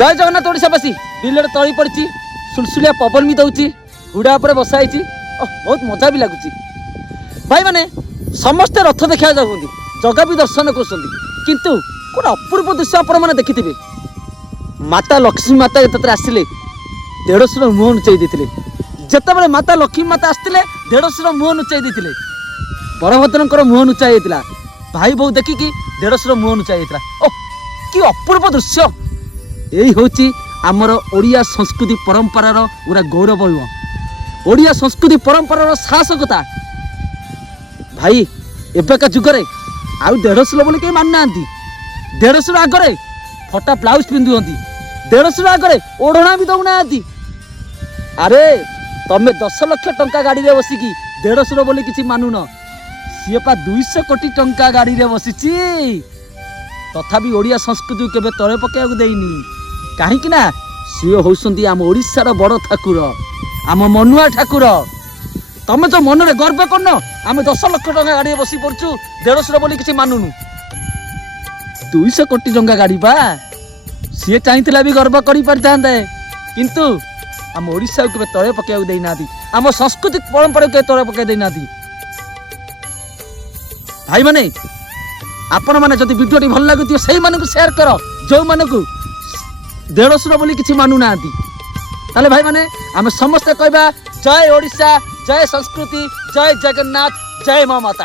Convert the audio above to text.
जय जगन्नाथ ओडिशावासी बिलर तली पड़ी सुलसुलिया पवन भी दौर हुड़ा पर बसाई बहुत मजा भी लगुच भाई मैंने समस्ते रथ देखा जाऊँगी जगह भी दर्शन करूँ गोटे अपूर्व दृश्य आपने देखिथे माता लक्ष्मी माता जिते आसिले देढ़शुर मुह नुचाई देते जिते माता लक्ष्मी माता आसते देढ़शुर मुह नुचाई देते बलभद्र मुह नुचाई होता भाई बहु देखिकी देढ़शुर मुह नुचाई होता ओह कि अपूर्व दृश्य यही हूँ आमर ओडिया संस्कृति परंपरार पूरा गौरव ओडिया संस्कृति परंपरार साहसकता भाई एबेका जुगरे आउ देढ़शुर बोली कहीं मानु ना देढ़शुर आगे फटा ब्लाउज पिंधुंती देढ़शुर आगे ओढ़ना भी दौना अरे तमें 10 लाख टंका गाड़ी रे बसिकी देढ़शुर बोली किसी मानुन सी पा 200 कोटी टंका गाड़ी रे बसी तथापि ओडिया संस्कृति केबे तले पकेयाक देइनी कहीं ना सी होउसंती आम ओडिशार बड़ ठाकुर आम मनुआ ठाकुर तमें तो मन में गर्व करन आम 10 लाख टंका गाड़ी बसी पड़छु देढ़शुर बोली किसी मानुनु 200 कोटी टंका गाड़ी बा सी चाहिए भी गर्व कर पारिता किंतु आम ओडिशा को तले पकेयाक देना आम सांस्कृतिक परंपरा के तले पकई देना भाई माने आपण मैंने जब वीडियो भल लगुव से शेयर कर जो मानू देढ़शुर बोली किसी मानु ना भाई माने आम समस्ते कहबा जय ओडिशा जय संस्कृति जय जगन्नाथ जय माँ माता।